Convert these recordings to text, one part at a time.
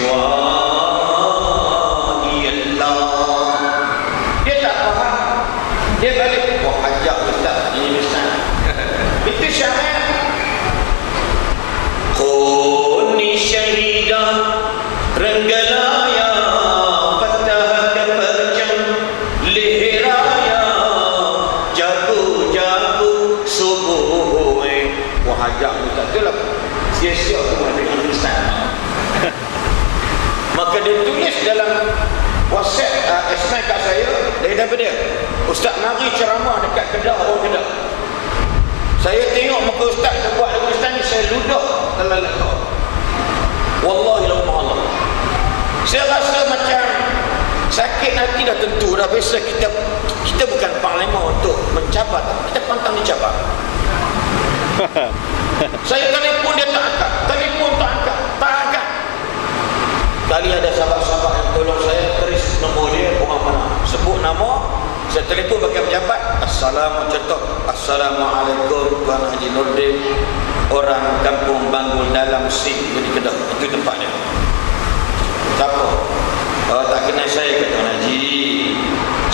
siwa'iyallah. Dia tak faham. Dia balik, wah ajak ustaz ini ustaz. Itu syarat. Kuni syahidah renggalaya fatah keperjang lihiraya jago-jago subuh. Wah ajak ustaz tu lah sia-sia semua dengan ustaz. Maka dia tulis dalam WhatsApp SMS kat saya daripada dia, ustaz mari ceramah dekat Kedah, orang Kedah. Saya tengok muka ustaz dia buat lagu ustaz ni, saya ludah dalam laptop. Wallahi la Allah. Saya rasa macam sakit hati dah, tentu dah biasa kita bukan panglima untuk mencabar, kita pantang dicabar. Saya telefon dia tak angkat, telefon tak angkat. Kali ada sahabat-sahabat yang tolong saya, tulis nombor dia, orang mana, sebut nama, saya telefon pakai pejabat. Assalamualaikum Tuan Haji Nordin, orang kampung Banggul Dalam Sing di Kedah. Itu tempatnya. Siapa? Tak kenal saya, kata Tuan Haji.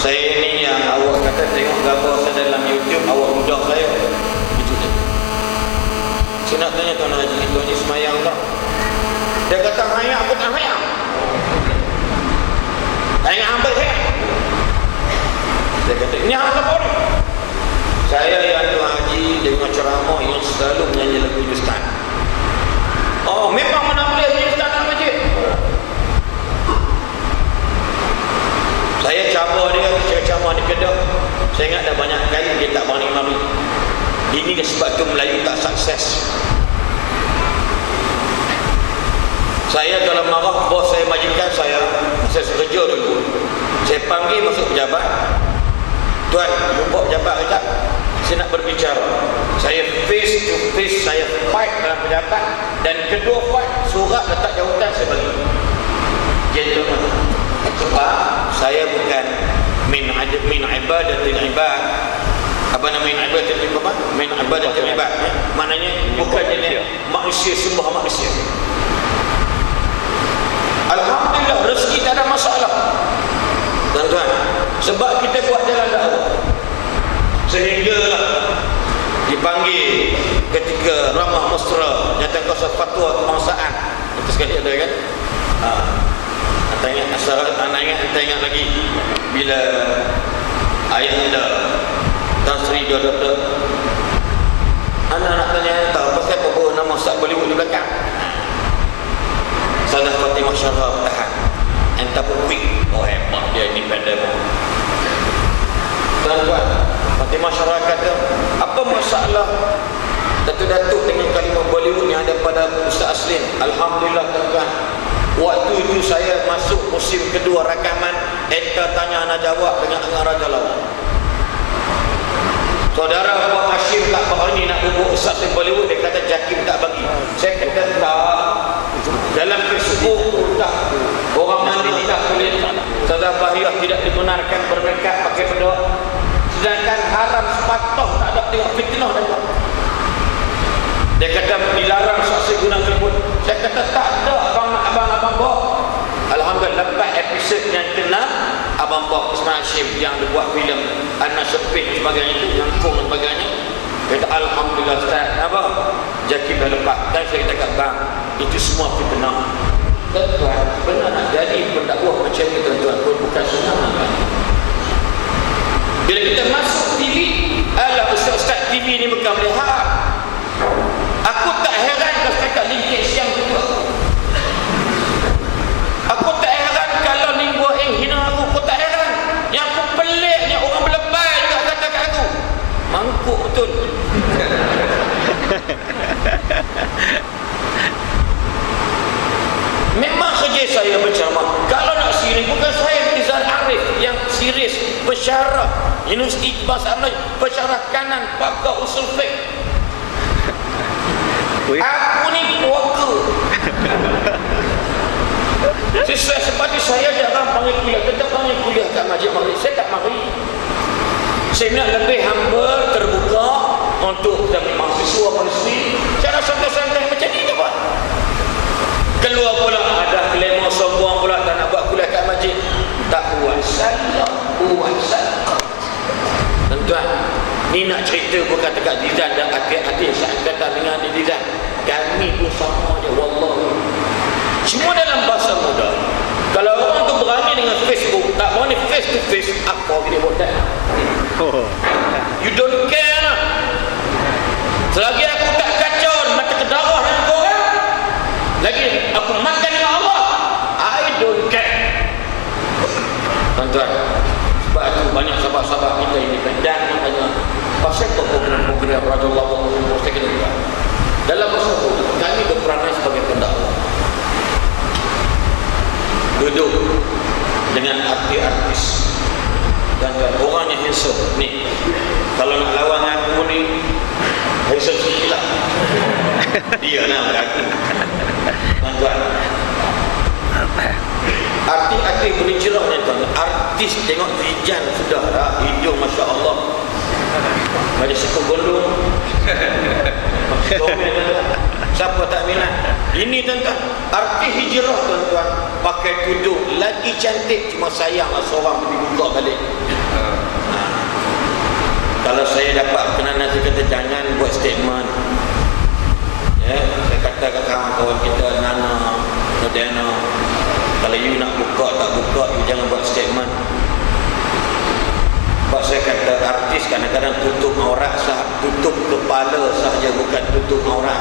Saya ni yang awak kata tengok gambar saya dalam YouTube, awak mudah saya. Itu je. Saya nak tanya Tuan Haji, Tuan Haji semayang tak? Dia kata hayang, aku tak hayang. Hayang ambil saya. Dia kata, ini hang apa ni? Saya yang Tuan Haji dengan ceramah yang selalu menyanyi lagu Hindustan. Oh, memang mana boleh Hindustan dalam masjid? Saya cabar dia, saya cabar di Kedah. Saya ingat dah banyak kali dia tak berani mari. Ini dia sebab tu Melayu tak sukses. Saya kalau marah, bos saya, majikan saya kerja dulu, saya panggil masuk pejabat. Tuan, jumpa pejabat kejap, saya nak berbicara. Saya face to face, saya fight dalam pejabat. Dan kedua fight, surat letak jawatan saya bagi. Gentleman. Sebab saya bukan min ibadatil ibad. Apa nama min ibadatil ibad? Min ibadatil ibad. Maknanya bukan jenis manusia sembah manusia. Alhamdulillah, rezeki tak ada masalah, tuan-tuan, sebab kita buat jalan dakwah. Sehinggalah dipanggil ketika ramah mesra nyata kuasa fatwa kebangsaan. Itu sekali ada kan? Anda ingat lagi bila ayah anda Tan Sri Dr. Anda nak tanya tahu pasal apa nama Ustaz Bollywood di belakang? Salah Fatimah Syarah bertahan. Entah pun quick. Oh hebat dia, independen. Tuan-tuan, Fatimah Syarah kata, apa masalah datuk-datuk dengan kalimah Bollywood yang ada pada Ustaz Aslin? Alhamdulillah tuan-tuan, waktu itu saya masuk musim kedua rakaman, Enta tanya anak jawab dengan Angah Raja Lawan. Saudara Pak Hashim tak berani nak hubung Ustaz Bollywood, dia kata Jakim tak bagi. Saya kata tak. Dalam Facebook tak, orang mandi tak boleh. Saudara Bahiyah tidak dibenarkan berdekat pakai bedok. Sedangkan haram sepatah tak ada, tengok fitnah dan buat. Dia kata dilarang saksi guna telepon. Saya kata tak ada, abang bawa. Alhamdulillah, lepas episod yang ke-6, abang bawa Ismail Hashim yang dibuat filem Anak Sepit dan sebagainya itu, yang Kong dan sebagainya. Kata Alhamdulillah Ustaz, apa? Jakim dah lepas. Dan saya kata kat bang, itu semua fitnah. Tuan-tuan, benar nak jadi pendakwah macam ni tuan-tuan pun bukan senang kan? Bila kita masuk TV, alah Ustaz TV ni bukan melihat. Aku tak heran kalau setakat lingkit siang tu aku tak heran kalau lingkuh hina aku tak heran. Yang aku peliknya orang berlebai juga kata kat aku. Mangkuk betul. Memang kerja saya berceramah. Kalau nak serius, bukan saya Rizal Arif yang serius bersyarah Universiti Bahasa Melayu, bersyarah kanan pakar usul fiqh. Aku ni puaka. Sesuai seperti saya jarang panggil kuliah. Kita panggil kuliah kat Masjid Maghrib, saya tak mari. Saya nak lebih humble, terbuka untuk mahasiswa-mahasiswi. Cara santai-santai macam ni je Pak. Keluar pula ada kelemahan Semua dalam bahasa mudah. Kalau orang tu berani dengan Facebook, tak berani face to face, apa dia buat dah? You don't care lah. Selagi aku tak kacau mata ke darah dengan korang, lagi aku makan dengan Allah, I don't care. Tuan-tuan, sebab itu banyak sahabat-sahabat kita ini dan maknanya pasal program-program Rasulullah SAW kita juga. Dalam masa itu, kami berperanan sebagai pendakwa. Duduk dengan artis-artis dan orang yang handsome ni. Kalau nak lawan aku ni, handsome sikit lah. Dia nak aku. Tuan-tuan, artis-artis berhijrah ni tuan. Artis tengok Zijan sudah dah hidung Masya Allah. Ada siku gondong. Siapa tak minat? Ini tuan-tuan, artis hijrah tuan-tuan, pakai tudung lagi cantik, cuma sayanglah seorang pergi buka balik. Kalau saya dapat kenalan, saya kata jangan buat statement. Ya, saya kata kat kawan-kawan kita, Nana, Nodena, kalau you nak buka tak buka, you jangan buat statement. Sebab saya kata artis kadang-kadang tutup aurat sah, tutup kepala sahaja, bukan tutup aurat.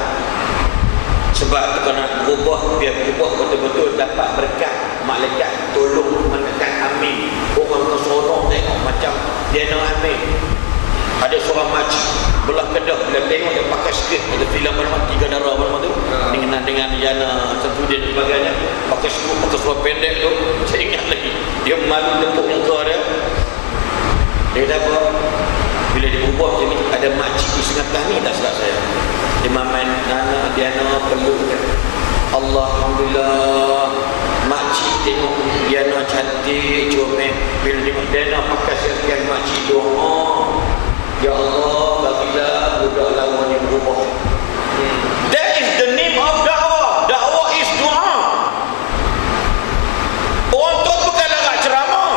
Sebab tu kena berubah, biar berubah betul-betul dapat berkat malaikat tolong menekan amin. Orang keseronok tengok macam dia nak amin. Ada seorang makcik belah Kedah, bila tengok dia pakai skirt, ada filem mana tiga darah mana tu dengan Yana Satuddin dan sebagainya, pakai skirt, pakai seluar pendek tu, saya ingat lagi dia malu tepuk muka dia. Dia kata apa? Bila dia berubah macam ni, ada makcik di Sengatan ni tak silap saya, dia main Nana, Diana peluk dia. Alhamdulillah, makcik tengok Diana cantik, comel. Bila tengok Diana pakai sekian, makcik doa, ya Allah, bagilah budak lawan yang berubah. That is the name of dakwah. Dakwah is doa. Orang tu bukan agak ceramah,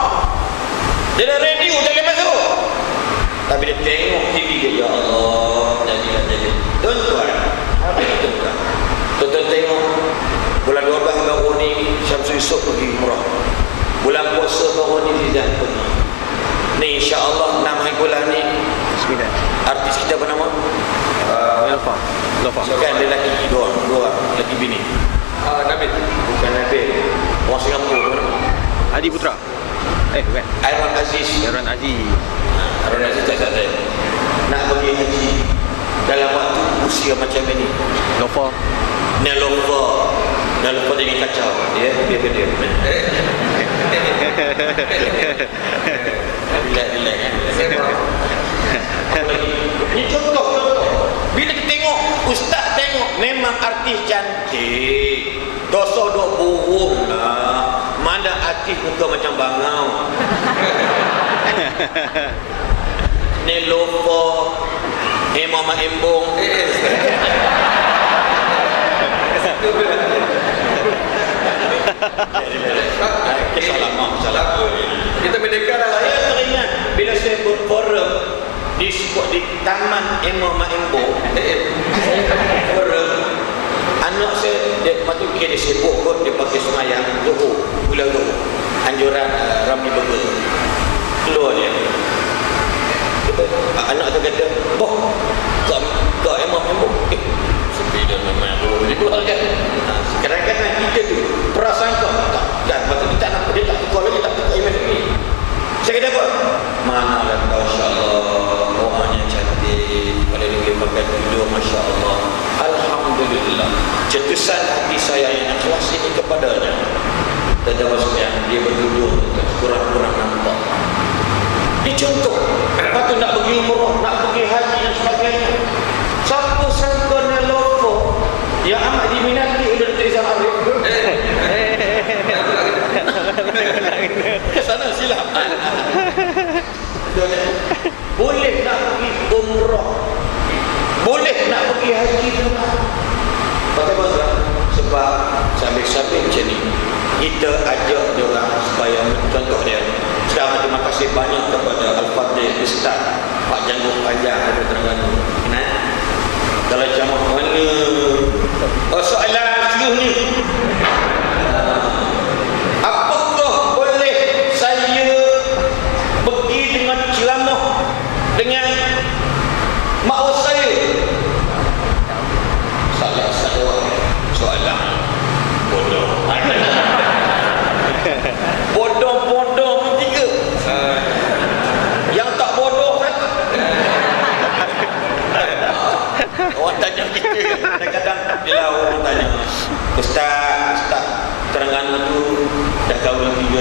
dia dah radio tak masuk, tapi dia tengok TV dia, ya Allah, jadilah jadi. Tuan-tuan, apa itu tuan? Tuan-tuan tengok bulan 12 baru ni Syamsul Yusof pergi umrah. Bulan puasa baru ni Zizan pergi. Ni insya-Allah 6 hari bulan ni 9. Artis kita bernama Lofa. Kan dia lelaki dua lelaki bini. Nabil. Bukan Nabil. Orang Singapura mana? Adi Putra. Bukan. Aaron Aziz. Aaron Aziz. Aaron Aziz tak saya. Nak pergi haji dalam waktu usia macam ini. Lofa. Nelofa jangan kacau. Dia. Relax kan. Ini contoh. Bila kita tengok, ustaz tengok, memang artis cantik. Dosa dok buruk lah. Mana artis muka macam bangau. Nelofa, Mama Embong. Salah. Kita merdeka dah. Saya teringat bila saya berforum di Taman Mama Embong. Forum anak saya, dia patut dia sibuk kot, dia pakai semayang Zuhur, bulan Zuhur, anjuran Ramli Burger. Keluar dia. Anak tu kata, "Boh, kau Mama Embong." Sepi dah memang dia keluar kan. Kadang-kadang kita tu perasaan kau tak masa kita nak dia tak tukar lagi, tak tukar imej lagi. Saya kata apa? Manalah kau, insya-Allah, orangnya cantik, pada dia pakai tudung, masya-Allah. Alhamdulillah. Cetusan hati saya yang ikhlas ini kepadanya. Terjawab sekalian, dia bertudung kurang-kurang nampak. Ini contoh. Lepas tu nak pergi umrah, nak pergi haji dan sebagainya. Siapa sangka Nelofa yang amat diminati oleh Dr. Izam Arif. Ke sana silap. Boleh nak pergi umrah, boleh nak pergi haji tuan. Bagaimana? Sebab sambil-sambil macam ni kita ajak dia orang supaya contoh dia. Sekarang terima kasih banyak kepada Al-Fadhil Ustaz Pak Janggut Panjang dari Terengganu. Kalau jamaah mana soalan seluruh ni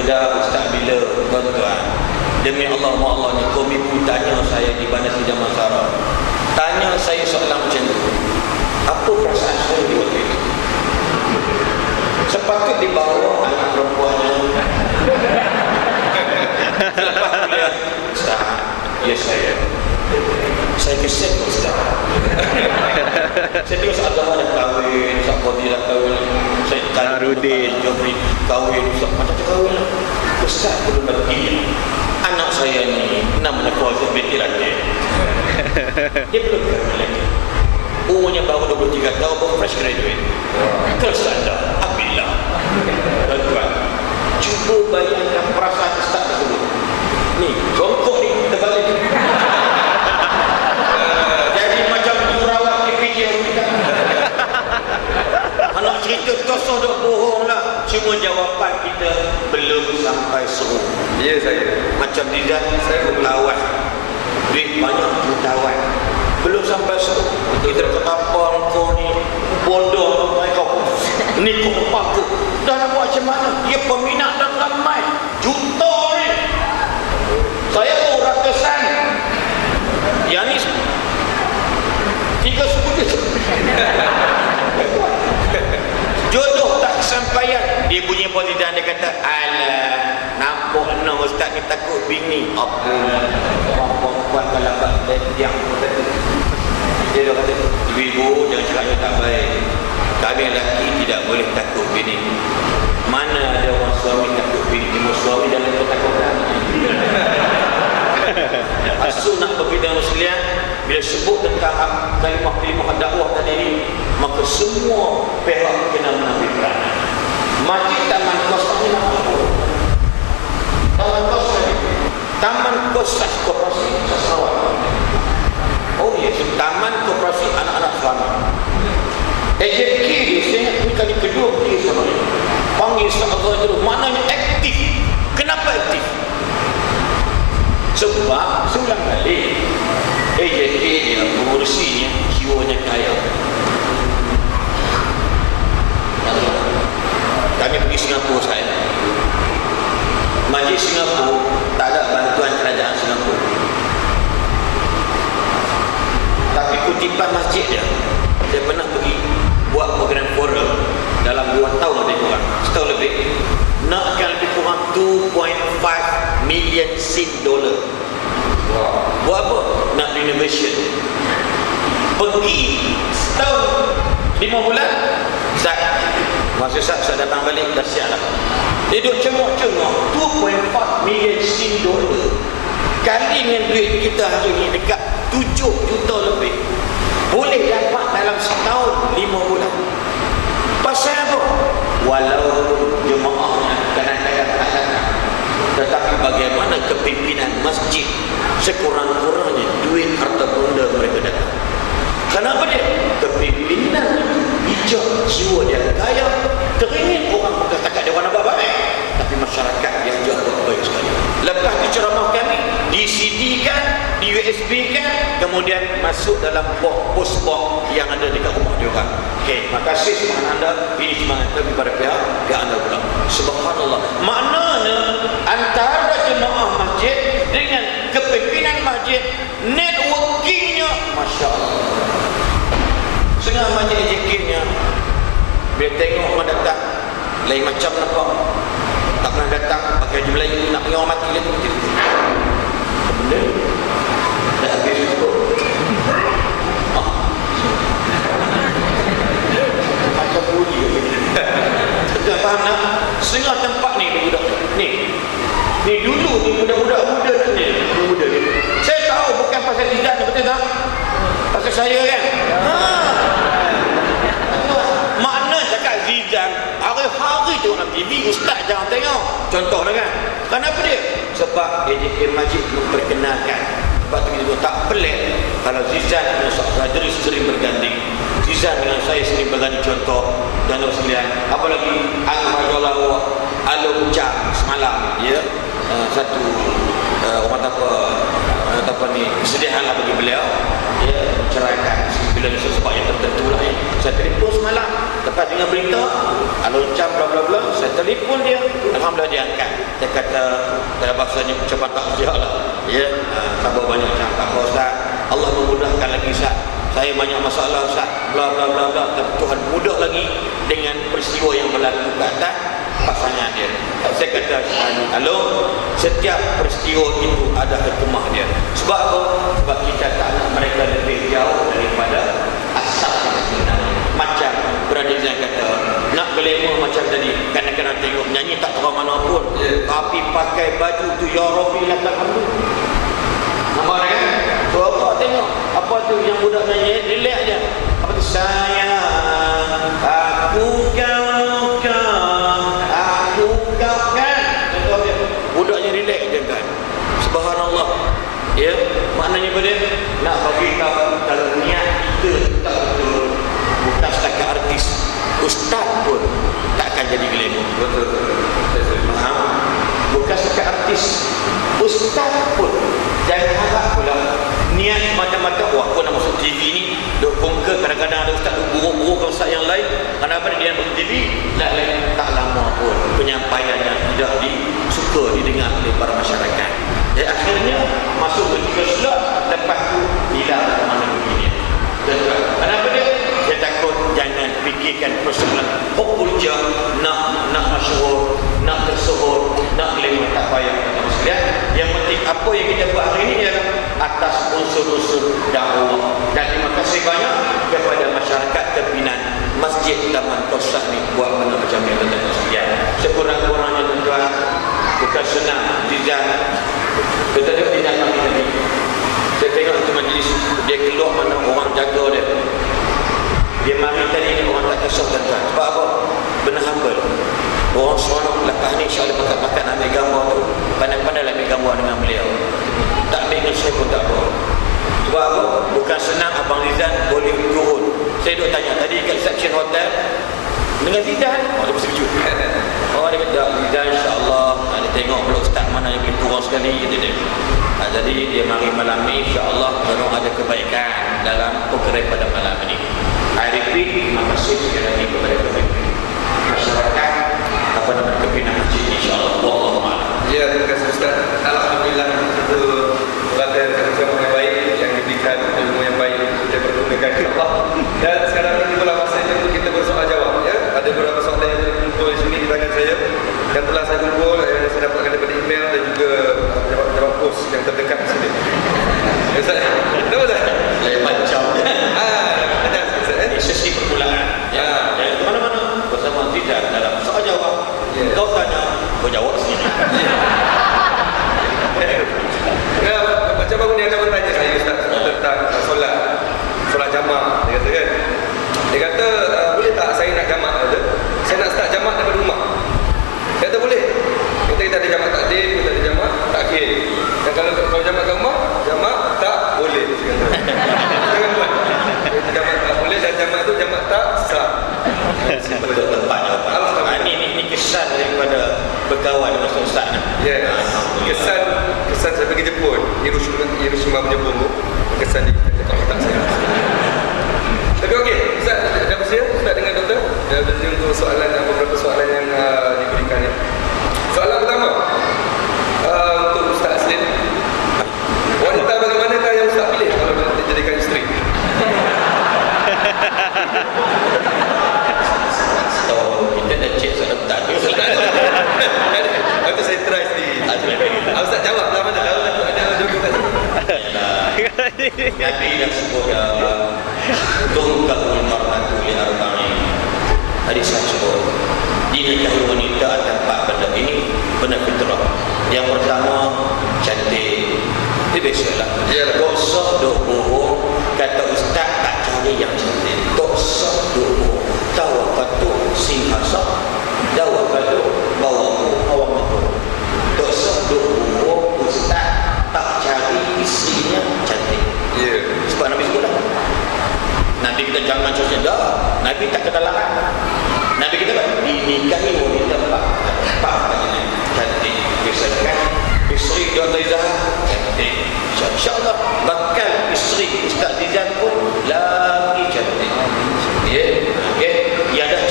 Sudah Ustaz bila tuan-tuan. Demi Allah ni komiku tanya saya di mana sidang masyarakat. Tanya saya soalan macam tu. Apa perasaan saya di waktu itu? Sepatut dibawa anak perempuannya. Lepas dia, Ustaz, ya saya kesek Ustaz. Saya tengok Ustaz Agama dah kahwin, Ustaz Fadil dah kahwin. Saya tanya Rudin Jomri kahwin, Ustaz macam tu kahwin lah. Ustaz belum lagi. Anak saya ni namanya keluarga binti lagi. Dia belum kahwin lagi. Umurnya baru 23 tahun, baru fresh graduate. Kelas anda, Alhamdulillah. Tuan-tuan, cuba bayangkan perasaan Ustaz tersebut. Ni, rongkok ni terbalik. Jadi macam jurawat KPJ kita. Anak cerita kosong dok bohong lah. Cuma jawapan kita belum sampai seru. Ya saya. Macam Dizan, saya berlawan. Duit banyak jutawan. Belum sampai seru. Kita kata kau ni bodoh kau. Ni kau paku. Dah nak buat macam mana? Dia peminat dan ramai. Juta ni. Saya tahu ratusan. Yang ni 3 suku je. Jodoh tak kesampaian. Dia bunyi polidan, dia kata, alah, nampak no Ustaz ni takut bini. Apa? Perempuan kalau tak yang dia kata, ibu-ibu jangan cakapnya tak baik. Kami lelaki tidak boleh takut bini. Mana ada orang suami takut bini? Cuma suami dalam ketakutan. Asal nak berbidang musliman, bila sebut tentang kalimah-kalimah dakwah tadi ni, maka semua pihak kena mengambil peranan. Masjid Taman Kosas ni nama apa? Taman Kosas ni Taman Kosas Koperasi Sarawak. Oh ya, yes. Taman Koperasi Anak-anak Sarawak. AJK dia, saya ingat ini kali kedua dia sama dia. Panggil sahabat itu, maknanya aktif. Kenapa aktif? Sebab seulang kali AJK dia pengurusinya jiwanya kaya. Kami pergi Singapura saya. Majlis Singapura tak ada bantuan kerajaan Singapura. Tapi kutipan masjid dia, saya pernah pergi buat program forum dalam 2 tahun lebih kurang, setahun lebih, nak akan lebih kurang 2.5 million Sing dollar. Buat apa? Nak renovation. Pergi setahun 5 bulan, masa saya datang balik dah siap lah. Dia duduk cengok-cengok 2.4 million Sing dollar. Kali dengan duit kita hari ni dekat 7 juta lebih. Boleh dapat dalam setahun 5 bulan. Pasal apa? Walaupun jemaahnya kadang-kadang tak datang, tetapi bagaimana kepimpinan masjid sekurang-kurangnya duit harta benda mereka datang. Kenapa dia? Kepimpinan itu bijak, jiwa dia kaya, teringin orang bukan takat dia orang nak buat baik, tapi masyarakat yang juga buat baik sekali. Lepas tu ceramah kami di CD kan, di USB kan, kemudian masuk dalam post box yang ada dekat rumah dia orang. Okey, terima kasih semangat anda. Ini semangat kami pada pihak anda pula. Subhanallah. Maknanya antara jemaah masjid dengan kepimpinan masjid, networkingnya Masya Allah. Setengah masjid AJK-nya bila tengok orang datang lain macam nampak. Tak pernah datang pakai baju Melayu, nak pergi orang mati dia tu macam tu. Benda dah habis tu. Macam bunyi. Tuan faham tak? Setengah tempat ni budak ni. Ni dulu ni budak-budak muda ni. Muda ni. Saya tahu bukan pasal Zizan, betul tak? Pasal saya kan. Makna cakap Zizan, hari-hari tengok dalam TV, ustaz jangan tengok. Contohnya kan. Kenapa dia? Sebab AJK Masjid memperkenalkan. Sebab tu kita tak pelik kalau Zizan dengan Ustaz Idris sering berganding. Zizan dengan saya sering berganding, contoh dan sekalian. Apalagi Al-Majalah Al-Ucap semalam, ya. Satu orang apa ni, kesedihan lah bagi beliau, ya, menceraikan bila sebab yang tertentu lah, ya. Saya telefon semalam lepas dengar berita Al-Ucam bla bla bla, saya telefon dia, alhamdulillah dia angkat. Dia kata dalam bahasanya ucapan takziah lah. Ya, sabar banyak macam tak apa Ustaz. Allah memudahkan lagi Ustaz. Saya banyak masalah Ustaz, bla bla bla bla, tapi Tuhan mudah lagi dengan peristiwa yang berlaku ke atas pasangan dia. Saya kata, halo, setiap peristiwa itu ada hikmah dia. Sebab apa? Sebab kita tak nak mereka lebih jauh daripada asal yang sebenarnya. Macam Brother Zain kata, nak glamour macam tadi, kadang-kadang tengok nyanyi tak tahu mana pun, tapi pakai baju tu ya Rabbi lakal hamdu. Nampak kan? So apa tengok, apa tu yang budak nyanyi, relax je. Apa tu? Sayang, aku kau kan. Contoh dia, budaknya relax je kan. Subhanallah. Ya, maknanya apa dia? Nak bagi tahu kalau niat kita tak betul, bukan setakat artis, ustaz pun takkan jadi glamour. Betul. Faham? Bukan setakat artis, ustaz pun jangan harap pula niat mata-mata wah aku nak masuk TV ni duk bongkar. Kadang-kadang ada ustaz duk buruk-buruk ustaz yang lain. Kenapa dia masuk TV? Tak lama pun penyampaiannya tidak disuka didengar oleh para masyarakat. Jadi akhirnya masuk ke tiga slot, lepas tu hilang mana begini. Kenapa dia? Saya takut jangan fikirkan persoalan populja, nak masyhur, nak tersohor, nak glamour, tak payah. Yang penting apa yang kita buat hari ini ialah atas unsur-unsur dakwah. Dan terima kasih banyak kepada masyarakat terpinan Masjid Taman Tosah ni buat benda macam ni betul sekalian. Sekurang-kurangnya tuan-tuan, bukan senang Zizan. Kita tengok Zizan kami tadi. Saya tengok itu majlis, dia keluar mana orang jaga dia. Dia mari tadi ni orang tak kisah tuan-tuan. Sebab apa? Benar humble. Orang seronok lepas ni insya-Allah pakat-pakat nak ambil gambar tu. Pandai-pandai lah ambil gambar dengan beliau. Tak ambil dengan saya pun tak apa. Sebab apa? Bukan senang Abang Rizan boleh turun. Saya duk tanya tadi kat reception hotel dengan Rizan. Dia mesti setuju. Dia kata Rizan insya-Allah dia tengok pula ustaz mana yang boleh turun sekali dia. Jadi dia mari malam ni insya-Allah baru ada kebaikan dalam perkara pada malam ini. I repeat, terima kasih sekali lagi kepada masyarakat apa nama kepimpinan masjid insya-Allah. Wallahu a'lam. Ya, terima kasih Ustaz. Alhamdulillah itu pada kerja yang baik yang diberikan ilmu yang baik kita pergunakan insya-Allah. Dan sekarang ini pula masanya untuk kita bersoal jawab ya. Ada beberapa soalan yang terkumpul di sini di tangan saya dan telah saya kumpul yang saya dapatkan daripada email dan juga jawab post yang terdekat di sini. Ya Ustaz. Kenapa Ustaz? Lain macam. Ada Ustaz. Ini sesi permulaan. Ya. Dari mana-mana bersama Zizan dalam soal jawab. Ya. Kau tanya, kau jawab sendiri. Ya, macam baru ni ada bertanya saya Ustaz tentang solat jamaah. Dia kata kan, dia kata boleh tak saya nak jamaah kata? Saya nak start jamaah daripada rumah. Dia kata boleh. Kita ada jamaah takdim, kita ada jamaah takhir. Dan kalau jamaah kat rumah, jamaah tak boleh. Dia kata. Jangan buat. Itu jamaah tak boleh dan jamaah tu jamaah tak sah. Betul tepat jawapan. Ini kesan daripada berkawan dengan Ustaz. Ya. Kesan saya pergi Jepun, Hiroshima menyebut tu. Kesan di otak saya. Tapi okey, Ustaz dah bersedia? Ustaz dengan doktor? Dah bersedia untuk soalan beberapa soalan yang diberikan ni. Soalan pertama untuk Ustaz Aslim. Wanita bagaimanakah yang Ustaz pilih kalau nak dijadikan isteri? Kita dah cek soalan tadi. Nanti saya try sendiri. Ustaz jawab lah mana tahu ada jodoh kat sini. Nabi yang sebut tungkahul mar'atu li arba'in. Hadis yang sebut dinikahi wanita atas 4 benda ini benar fitrah. Yang pertama cantik. Itu biasalah. Tak usah duk bohong. Kata ustaz tak cari yang cantik. Tak usah duk bohong. Tawakatu singhasa dawakatu bawamu awamahu. Tak usah duk bohong. Ustaz tak cari isinya cantik. Sebab Nabi sebut dah. Nabi kita jangan contohnya dah. Nabi tak kata lahat. Nabi kita dinikahi wanita 4 cantik. Biasakan isteri Dr. Izzah cantik. InsyaAllah bakal isteri Ustaz Zizan pun lagi cantik. Ya, okay. Yang dah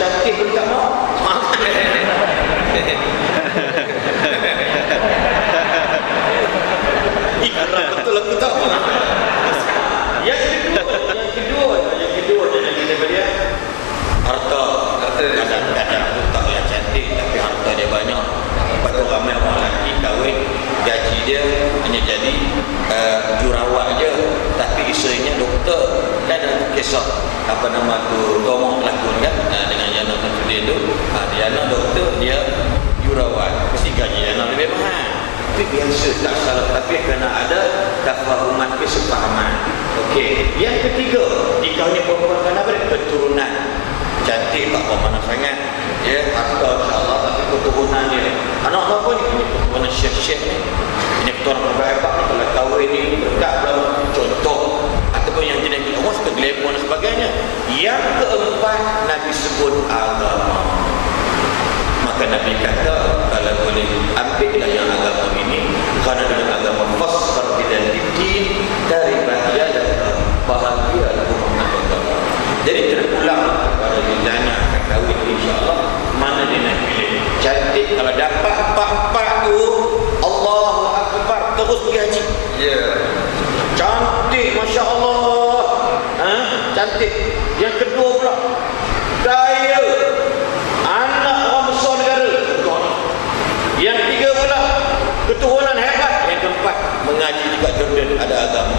kisah apa nama tu Tomok pelakon kan dengan Yana Samsudin tu. Yana doktor, dia jururawat. Ketiganya Yana lebih mahal. Tapi biasa tak salah, tapi kena ada tafahuman, kesepahaman. Okey. Yang ketiga, nikah ni perempuan kena beri keturunan. Cantik tak apa mana sangat. Ya, harta insya-Allah, tapi keturunan dia. Anak apa ni? Keturunan syekh-syekh ni. Ini keturunan berhebat ni kalau kahwin ni dekat dalam contoh ataupun yang tidak kita umur suka glamour dan sebagainya. Yang keempat, Nabi sebut agama. Maka Nabi kata kalau boleh ambillah yang agama ini, kerana dengan agama fasfar dan din dari bahagia dan bahagia rumah tangga. Jadi terulang pada ditanya akan kahwin insya-Allah mana dia nak pilih. Cantik kalau dapat empat-empat tu Allahu Akbar terus pergi haji. Ya. Cantik masya-Allah. Cantik. Yang kedua pula kaya. Anak orang besar negara. Yang tiga pula keturunan hebat. Yang keempat mengaji juga Jordan, ada agama.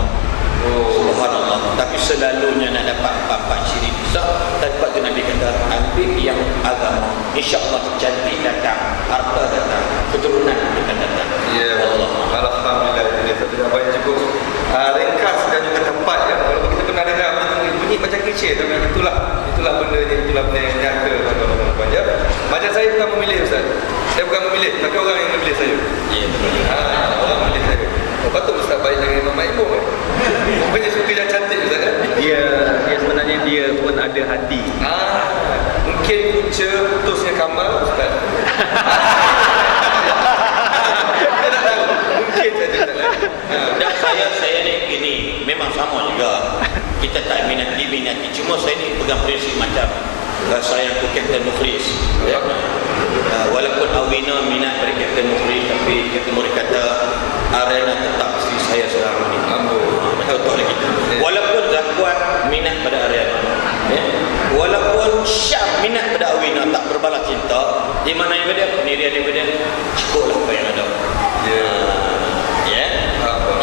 Subhanallah. Tapi selalunya nak dapat empat-empat ciri besar, tempat tu Nabi kata ambil yang agama. InsyaAllah cantik datang, harta datang, keturunan akan datang. Ya, Allah. Alhamdulillah. Ini satu jawapan cukup ringkas dan juga tepat ya. Kalau kita pernah dengar bunyi macam kecil, tapi itulah benda yang nyata tuan-tuan ya. Macam saya bukan memilih Ustaz. Saya bukan memilih, tapi orang yang memilih saya. Ya, betul. Orang memilih saya. Patut Ustaz baik dengan Imam Maimun kan? Rupanya suka yang cantik Ustaz kan? Dia sebenarnya dia pun ada hati. Mungkin punca putusnya Kamal Ustaz. Kita tak tahu. Mungkin saja Ustaz. Dan saya ni gini, memang sama juga. Kita tak minati, cuma saya ni pegang prinsip macam saya aku Captain Mukhlis ya. Walaupun Awina minat pada Captain Mukhlis, tapi Captain Mukhlis kata Arena tetap isteri saya sekarang ni. Contoh lagi. Walaupun Zakuan minat pada Arena ya. Walaupun Syam minat pada Awina, tak berbalas cinta, di mana yang dia? Ni dia cukuplah apa yang ada. Ya.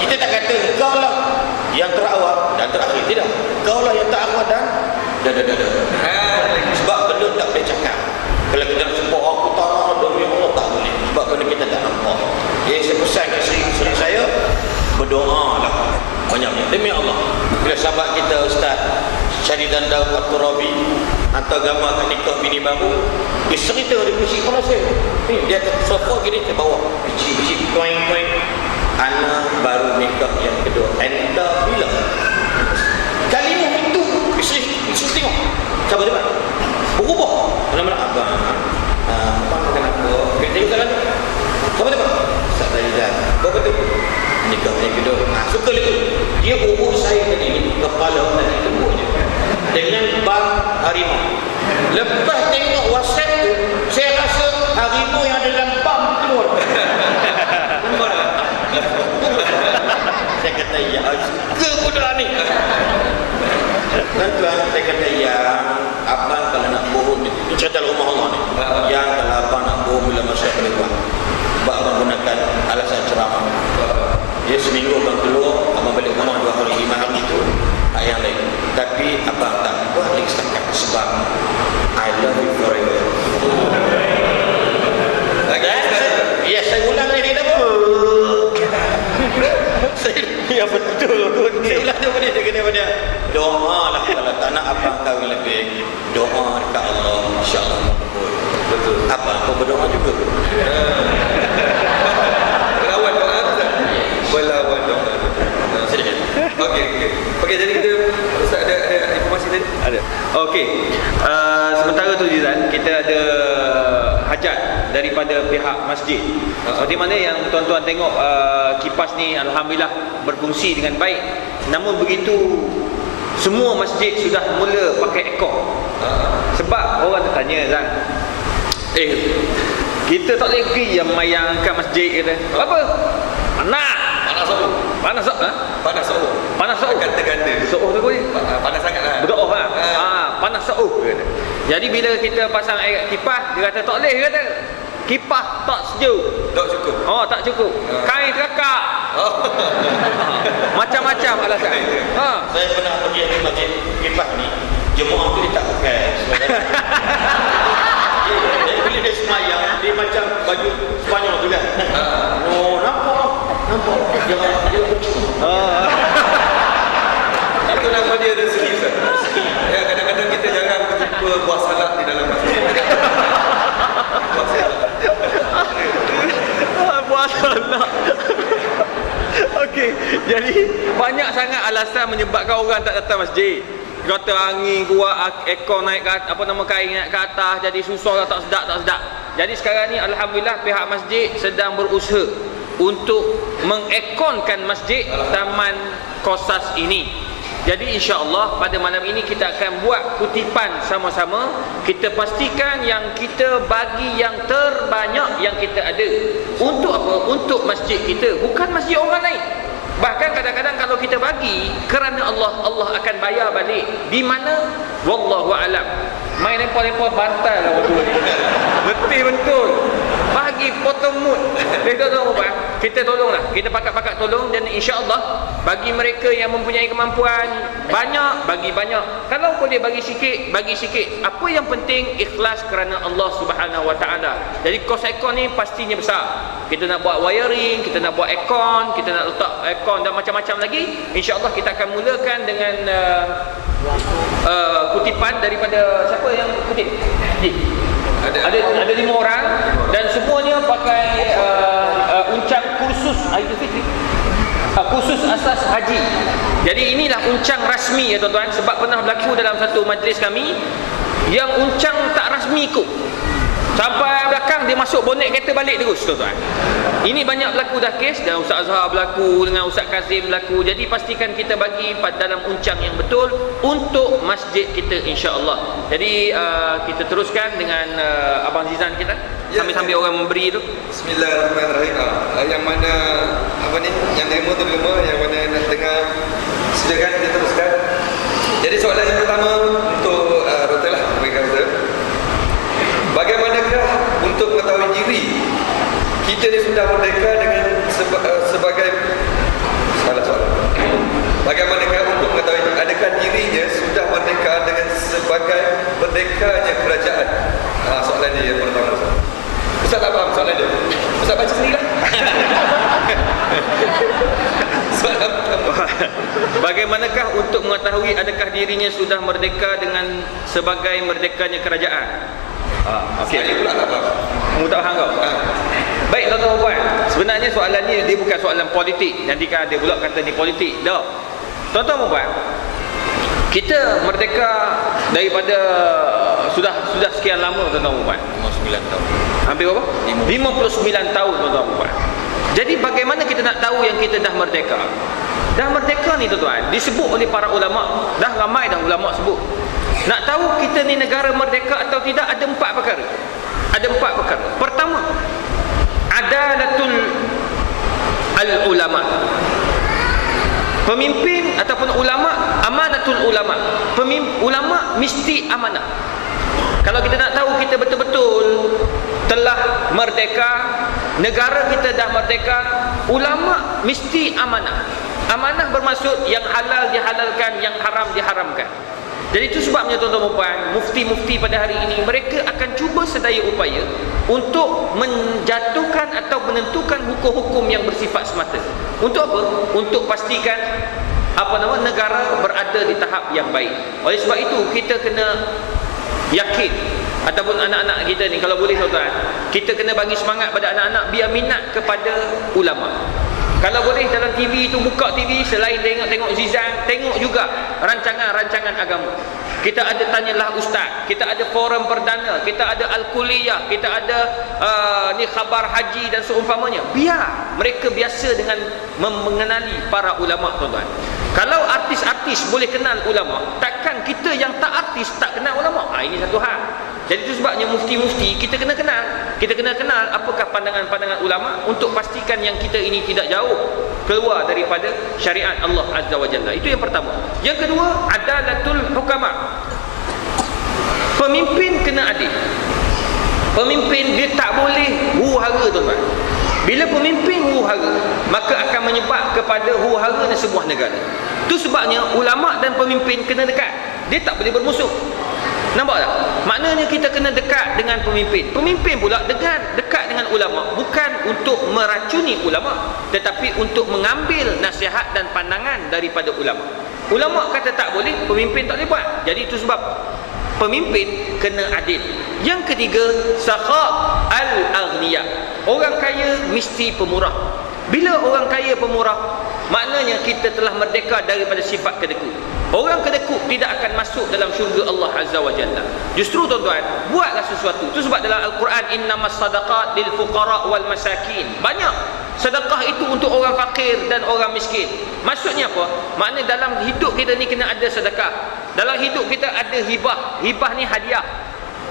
Kita tak kata kau lah yang terawal dan terakhir, tidak. Kau lah yang terawal dan sebab benda tak boleh cakap. Kalau kita nak sebut aku tak nak demi Allah, tak boleh. Sebab benda kita tak nampak. Jadi saya pesan ke isteri saya, berdoa lah banyak demi Allah. Bila sahabat kita Ustaz Syaridan Daud Al-Turabi hantar gambar kat nikah bini baru, dia cerita dia bicik kepala saya ni, dia atas sofa gini, saya bawa bicik toing anak baru nikah yang kedua. Anda bila kalimah itu isteri tengok siapa dia berubah lama-lama abang kenapa kita tengok jalan siapa dia Ustaz Syaridan berapa tu nikah yang kedua. Suka itu dia urut saya tadi ni, kepala tadi tembuk je dengan bang harimau. Lepas tengok WhatsApp tu, saya rasa harimau yang ada dalam bang keluar. Saya kata ya, suka budak ni. Tuan-tuan, saya kata ya, abang kalau nak bohong, ini cerita rumah Allah ni. Yang kalau abang nak bohong bila masuk keluar, abang gunakan alasan ceramah. Dia seminggu abang keluar, abang balik rumah 2 hari, 5 hari itu yang lain. Tapi abang tak buat lagi setakat sebab I love you forever. Ya, saya ulang lagi dah apa? Ya betul. Saya ulang dia pada dia kena pada doa lah kalau tak nak abang kahwin lebih. Doa dekat Allah, insya-Allah makbul. Betul. Abang kau berdoa juga. Berlawan doa Ustaz. Berlawan doa. Okey, jadi kita Ustaz ada informasi tadi? Ada. Okey. Sementara tu Zizan, kita ada hajat daripada pihak masjid. Seperti mana yang tuan-tuan tengok kipas ni alhamdulillah berfungsi dengan baik. Namun begitu semua masjid sudah mula pakai ekor. Sebab orang tertanya Zan, kita tak boleh pergi yang mayangkan masjid kata. Apa? Panas seuh. Panas seuh. Ganda-ganda. Seuh tu boleh. Panas sangatlah. Betul lah. Panas seuh kata. Jadi bila kita pasang air kipas, dia kata tak boleh kata. Kipas tak sejuk. Tak cukup. Tak cukup. Kain terakak. Macam-macam alasan. Saya pernah pergi di masjid Kipah ni, jemaah tu dia tak pakai sebenarnya. Jadi bila dia semayang, dia macam baju Sepanyol tu kan. Oh, nampak. Dia Itu nama dia rezeki, Ustaz. Ya, kadang-kadang kita jangan berjumpa buah salak di dalam masjid. Buah salak. Buat salah. Okey, jadi banyak sangat alasan menyebabkan orang tak datang masjid. Kata angin kuat, ekor naik ke kain naik ke atas, jadi susah tak sedap. Jadi sekarang ni alhamdulillah pihak masjid sedang berusaha untuk mengekonkan masjid Taman Kosas ini. Jadi insya-Allah pada malam ini kita akan buat kutipan sama-sama. Kita pastikan yang kita bagi yang terbanyak yang kita ada. Untuk apa? Untuk masjid kita, bukan masjid orang lain. Bahkan kadang-kadang kalau kita bagi kerana Allah, Allah akan bayar balik. Di mana? Wallahu a'lam. Main lempar-lempar bantal lah waktu ni. Betul. Bagi potong mood. Kita tolonglah. Kita pakat-pakat tolong, dan insya-Allah bagi mereka yang mempunyai kemampuan banyak, bagi banyak. Kalau boleh bagi sikit, bagi sikit. Apa yang penting ikhlas kerana Allah Subhanahu Wa Taala. Jadi kos aircon ni pastinya besar. Kita nak buat wiring, kita nak buat aircon, kita nak letak aircon dan macam-macam lagi. Insya-Allah kita akan mulakan dengan kutipan daripada siapa yang kutip? Ada 5 orang dan semuanya pakai uncang kursus Aidilfitri. Kursus asas haji. Jadi inilah uncang rasmi ya tuan-tuan, sebab pernah berlaku dalam satu majlis kami yang uncang tak rasmi ikut. Sampai belakang dia masuk bonet kereta balik terus tuan-tuan. Ini banyak berlaku dah kes, dan Ustaz Azhar berlaku, dengan Ustaz Kazim berlaku. Jadi pastikan kita bagi dalam uncang yang betul untuk masjid kita insya-Allah. Jadi kita teruskan dengan Abang Zizan kita sambil-sambil orang memberi tu. Bismillahirrahmanirrahim. Yang mana yang demo tu dulu, yang mana nak dengar silakan kita teruskan. Jadi soalan yang pertama untuk Dr. lah, bagaimanakah untuk mengetahui diri kita ni sudah merdeka dengan sebagai soalan. Bagaimanakah untuk mengetahui adakah dirinya sudah merdeka dengan sebagai merdekanya kerajaan? Soalan dia yang pertama. Ustaz tak faham soalan dia. Ustaz baca sendirilah. Soalan pertama. Bagaimanakah untuk mengetahui adakah dirinya sudah merdeka dengan sebagai merdekanya kerajaan? Okey. Saya pula tak faham. Kamu tak faham kau? Baik tuan-tuan dan puan, sebenarnya soalan ni dia bukan soalan politik. Nanti kan ada pula kata ni politik. Tak. Tuan-tuan dan puan, kita merdeka daripada sudah sekian lama tuan-tuan dan puan. 59 tahun. Hampir berapa? 59 tahun tuan-tuan dan puan. Jadi bagaimana kita nak tahu yang kita dah merdeka? Dah merdeka ni tuan-tuan disebut oleh para ulama. Dah ramai dah ulama sebut. Nak tahu kita ni negara merdeka atau tidak, ada 4 perkara. Ada 4 perkara. Pertama, adalatul al-ulama. Pemimpin ataupun ulama, amanatul ulama. Ulama mesti amanah. Kalau kita nak tahu kita betul-betul telah merdeka, negara kita dah merdeka, ulama mesti amanah. Amanah bermaksud yang halal dihalalkan, yang haram diharamkan. Jadi itu sebabnya tuan-tuan dan puan, mufti-mufti pada hari ini mereka akan cuba sedaya upaya untuk menjatuhkan atau menentukan hukum-hukum yang bersifat semata. Untuk apa? Untuk pastikan negara berada di tahap yang baik. Oleh sebab itu kita kena yakin, ataupun anak-anak kita ni kalau boleh tuan-tuan, kita kena bagi semangat pada anak-anak biar minat kepada ulama. Kalau boleh dalam TV itu, buka TV, selain tengok Zizan, tengok juga rancangan-rancangan agama. Kita ada Tanyalah Ustaz, kita ada forum perdana, kita ada Al-Kuliah, kita ada ni khabar haji dan seumpamanya. Biar mereka biasa dengan mengenali para ulama tuan-tuan. Kalau artis-artis boleh kenal ulama, takkan kita yang tak artis tak kenal ulama? Ini satu hal. Jadi itu sebabnya mufti-mufti kita kena kenal. Kita kena kenal apakah pandangan-pandangan ulama untuk pastikan yang kita ini tidak jauh keluar daripada syariat Allah Azza wa Jalla. Itu yang pertama. Yang kedua, adalatul hukama. Pemimpin kena adil. Pemimpin dia tak boleh huru-hara tuan-tuan. Bila pemimpin huru-hara, maka akan menyebab kepada huru-hara sebuah negara. Itu sebabnya ulama dan pemimpin kena dekat. Dia tak boleh bermusuh. Nampak tak? Maknanya kita kena dekat dengan pemimpin. Pemimpin pula dekat dengan ulama, bukan untuk meracuni ulama, tetapi untuk mengambil nasihat dan pandangan daripada ulama. Ulama kata tak boleh, pemimpin tak boleh buat. Jadi itu sebab pemimpin kena adil. Yang ketiga, sakha al-aghniya. Orang kaya mesti pemurah. Bila orang kaya pemurah, maknanya kita telah merdeka daripada sifat kedekut. Orang kedekut tidak akan masuk dalam syurga Allah Azza wa Jalla. Justru tuan-tuan, buatlah sesuatu. Itu sebab dalam Al-Quran, innamas sadaqat lil fuqara wal masakin. Banyak sedekah itu untuk orang fakir dan orang miskin. Maksudnya apa? Maknanya dalam hidup kita ni kena ada sedekah. Dalam hidup kita ada hibah. Hibah ni hadiah.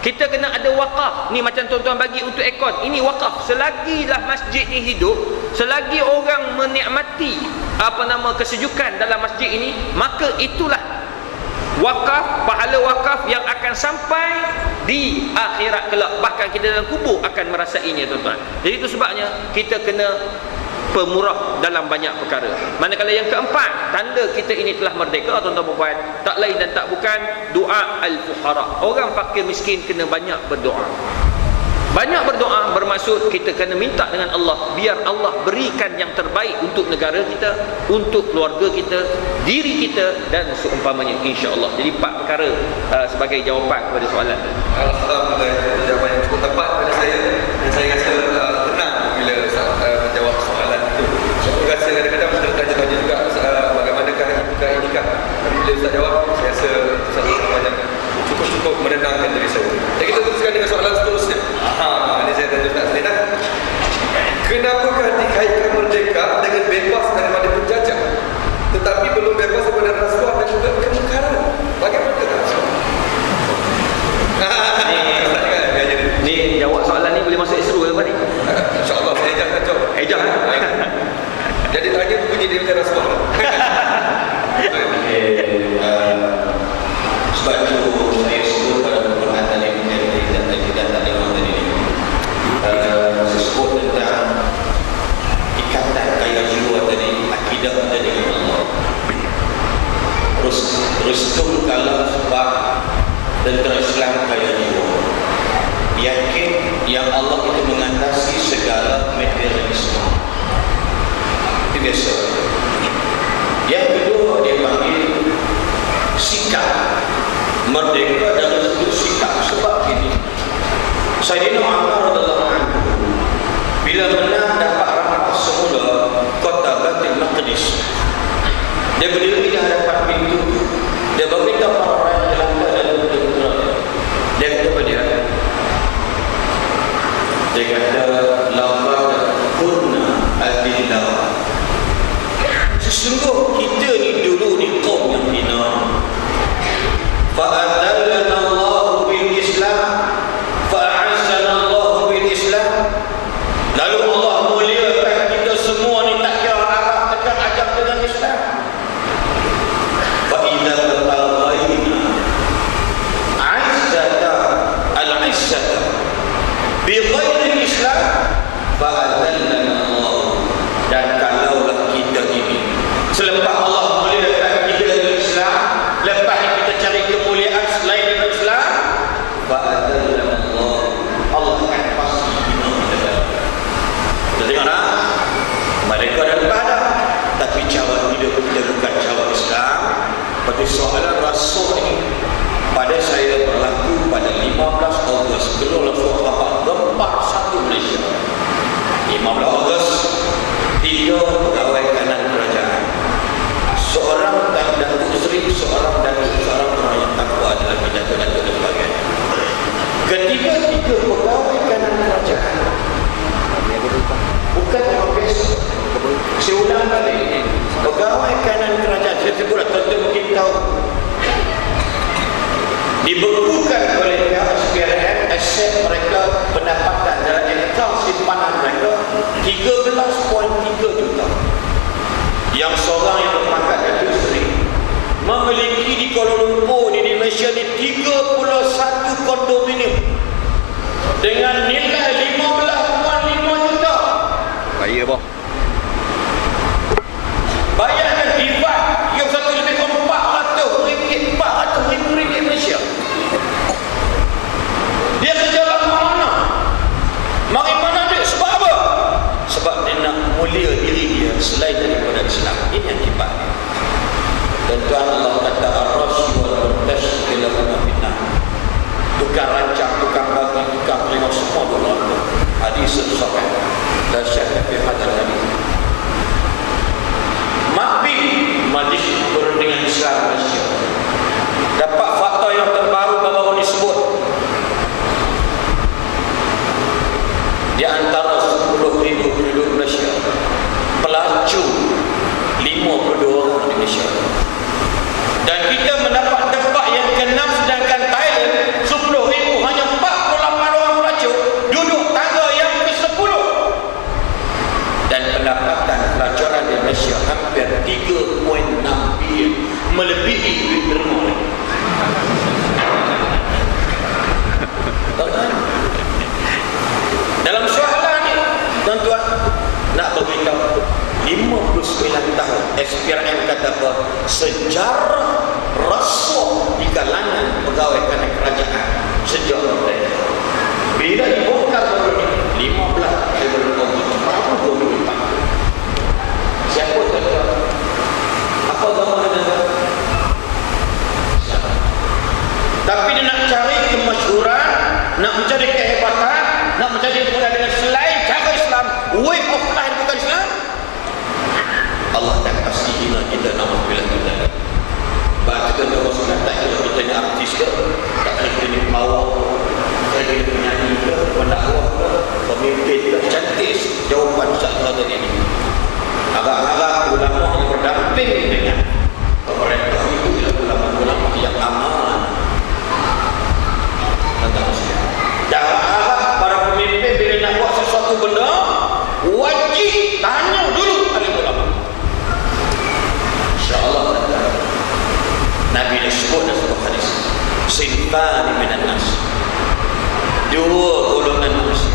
Kita kena ada wakaf. Ni macam tuan-tuan bagi untuk aircon. Ini wakaf. Selagilah masjid ni hidup, selagi orang menikmati kesejukan dalam masjid ini, maka itulah wakaf, pahala wakaf yang akan sampai di akhirat kelak. Bahkan kita dalam kubur akan merasainya, tuan-tuan. Jadi itu sebabnya kita kena pemurah dalam banyak perkara. Manakala yang keempat, tanda kita ini telah merdeka, tuan-tuan dan puan, tak lain dan tak bukan doa al-fuqara. Orang fakir miskin kena banyak berdoa. Banyak berdoa bermaksud kita kena minta dengan Allah, biar Allah berikan yang terbaik untuk negara kita, untuk keluarga kita, diri kita dan seumpamanya, insya-Allah. Jadi 4 perkara sebagai jawapan kepada soalan. Alhamdulillah, jawapan yang cukup tepat pada saya, dan saya rasa tenang bila Ustaz menjawab soalan itu. Saya rasa kadang-kadang kita tanya-tanya juga bagaimanakah ibuka inikah. Bila Ustaz jawab, saya rasa satu jawapan yang cukup menenangkan diri saya. Jadi kita teruskan dengan soalan seterusnya. Ini saya tanya Ustaz Selina. Kenapakah dikaitkan merdeka dengan bebas daripada penjajah, tetapi belum bebas daripada rasuah dan juga kemungkaran? Bagaimana rasuah? Ni jawab soalan ni boleh masuk Isru lepas ni. InsyaAllah saya ejahkan jawab. Ejah. Jadi tadi bunyi dia macam rasuah. Sebab itu saya sebut pada perhatian yang tidak ada orang tadi ni. Saya sebut tentang ikatan kaya jiwa tadi, akidah kita dengan Allah. Restu kalam sebab dan terislam kaya jiwa. Yakin yang Allah itu mengatasi segala materialisme. Itu biasa. Yang kedua dia panggil sikap merdeka dalam sudut sikap. Sebab ini Sayyidina Umar radhiyallahu anhu bila menang dapat rampas semula kota Baitul Maqdis, dia berdiri di hadapan pintu, dia meminta para rakyat jalan dan putra dia kata kepada dia kata laqad kunna adillah, sesungguh kita ni dulu ni kaum yang hina. Fa'adallana Allah bil Islam, fa'azzana Allah bil Islam. Lalu Allah muliakan kita semua ni, tak kira Arab, tak kira Ajam, dengan Islam. Fa idza tataghayna azzata al-izzata bi ghairi Islam fa'adallana Allah. Dan kalaulah kita ini selepas Allah muliakan kita dengan Islam, lepas ni kita cari kemuliaan selain dengan Islam, fa'adallana Allah, Allah akan pasti hina kita. Kita tengok tak? Mereka ada ibadah, tapi cara hidup kita bukan cara Islam. Seperti soalan Rasul ini pada saya berlaku pada 15 Ogos keluar suara gempa satu Malaysia. 15 Ogos 3 pegawai kanan kerajaan, seorang Datuk Seri, seorang orang yang takwa adalah pidato dan sebagainya. Ketiga-tiga pegawai kanan kerajaan, bukan orang biasa. Saya ulang balik ini, pegawai kanan kerajaan, saya sebutlah tentu mungkin tahu, dibekukan oleh pihak SPRM aset mereka, pendapatan dalam akaun simpanan mereka 13.3 juta. Yang seorang yang berpangkat Datuk Seri memiliki di Kuala Lumpur di Malaysia ni 31 kondominium dengan nilai 15.5 juta. mulia diri dia selain daripada Islam. Ini yang kibat. Dan Tuhan Allah kata ar-rashi wal murtashi kilahuma fitnah. Tukang rancang, tukang bagi, tukang terima semua berlaku. Hadis sahih. Dan syahid fi hadal hadis. Mapi majlis berundingan Islam Malaysia. Dapat fakta yang terbaru baru disebut. Di antara 10,000 penduduk Malaysia, pelacur 52 orang di Malaysia. Dan kita mendapat tempat yang ke-6, sedangkan Thailand 10,000 hanya 48 orang pelacur, duduk tangga yang ke-10. Dan pendapatan pelacuran di Malaysia hampir 3.6 bilion, melebihi duit derma. Dalam soalan ni, tuan-tuan, nak beritahu 59 tahun SPRM kata apa? Sejarah rasuah di kalangan pegawai kerajaan sejak mulai. Bila dibongkar baru ni 15 Februari 2024. Siapa tuan-tuan? Apa gambar dia? Tapi dia nak cari kemasyhuran, nak mencari kehebatan, nak mencari kemudahan dengan selain cara Islam, way of life bukan Islam. Allah tak pasti hina kita, naudzubillah min dzalik. Bahawa kita ni orang sunat, tak kira kita ni artis ke, tak kira kita ni pemawar, tak kira kita penyanyi ke, pendakwah ke, pemimpin ke, cantik jawapan Ustaz tadi ni. Agak-agak ulama yang berdamping dengan pemerintah itu ialah ulama-ulama yang aman. Jangan para pemimpin bila nak buat sesuatu benda, wajib tanya dulu alim ulama. InsyaAllah Nabi dah sebut dalam satu hadis, sinfani minan nas, dua golongan manusia.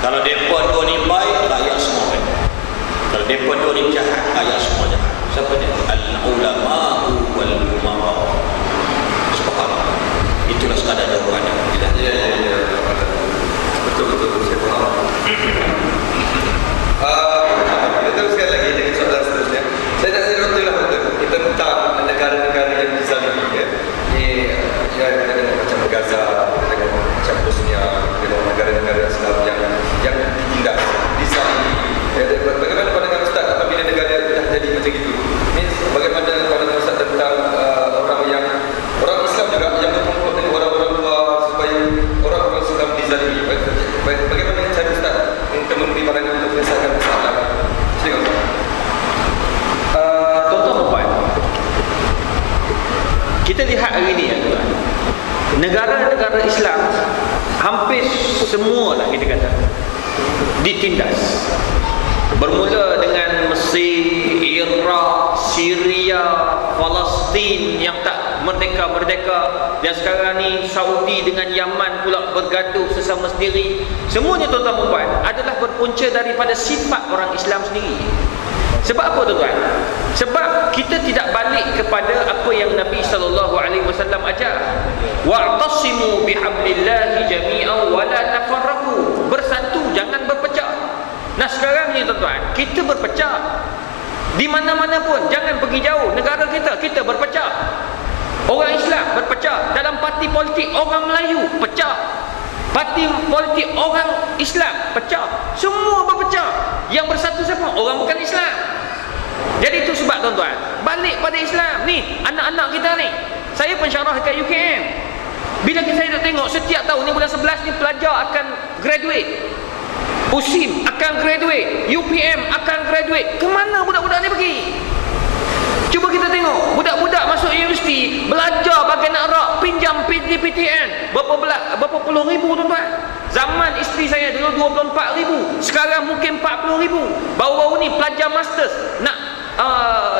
Kalau mereka dua ni baik, rakyat semua baik. Kalau mereka dua ni jahat, rakyat semua jahat. Siapa dia? Al-ulama'u wal-umara. Sepakat. Itulah sekadar jawapannya. Tidak. Ya. Betul, saya faham. Kita terus sekali lagi dengan soalan seterusnya. Saya nak tanya betul lah kita tentang negara-negara yang dizalimi ya. Ini macam Gaza, macam Bosnia, negara-negara Islam yang ditindas, dizalimi. Bagaimana pandangan Ustaz apabila negara dah jadi macam itu? Bagaimana pandangan Ustaz tentang orang Islam juga yang berkumpul dengan orang-orang luar supaya orang-orang Islam dizalimi? Bagaimana cara Ustaz untuk memberi pandangan untuk menyelesaikan masalah? Silakan Ustaz. Tuan-tuan dan puan, kita lihat hari ini ya tuan, negara-negara Islam hampir semua lah kita kata ditindas. Bermula dengan Mesir, Iraq, Syria, Palestin yang tak merdeka-merdeka, dan sekarang ni Saudi dengan Yaman pula bergaduh sesama sendiri. Semuanya tuan-tuan dan puan adalah berpunca daripada sifat orang Islam sendiri. Sebab apa tuan-tuan? Sebab kita tidak balik kepada apa yang Nabi SAW ajar. Wa'tasimu bihablillahi jami'an wa la tafarraqu. Bersatu, jangan berpecah. Nah sekarang ni tuan-tuan, kita berpecah. Di mana-mana pun, jangan pergi jauh. Negara kita berpecah. Orang Islam berpecah. Dalam parti politik orang Melayu pecah. Parti politik orang Islam pecah. Semua berpecah. Yang bersatu siapa? Orang bukan Islam. Jadi itu sebab tuan-tuan, balik pada Islam. Ni anak-anak kita ni, saya pensyarah dekat UKM. Bila saya dah tengok setiap tahun ni bulan 11 ni pelajar akan graduate, USIM akan graduate, UPM akan graduate. Kemana budak-budak ni pergi? Cuba kita tengok, budak-budak masuk universiti, belajar bagai nak rak, pinjam PTN berapa puluh ribu tuan-tuan. Zaman isteri saya dulu 24,000, sekarang mungkin 40,000. Baru-baru ni pelajar masters nak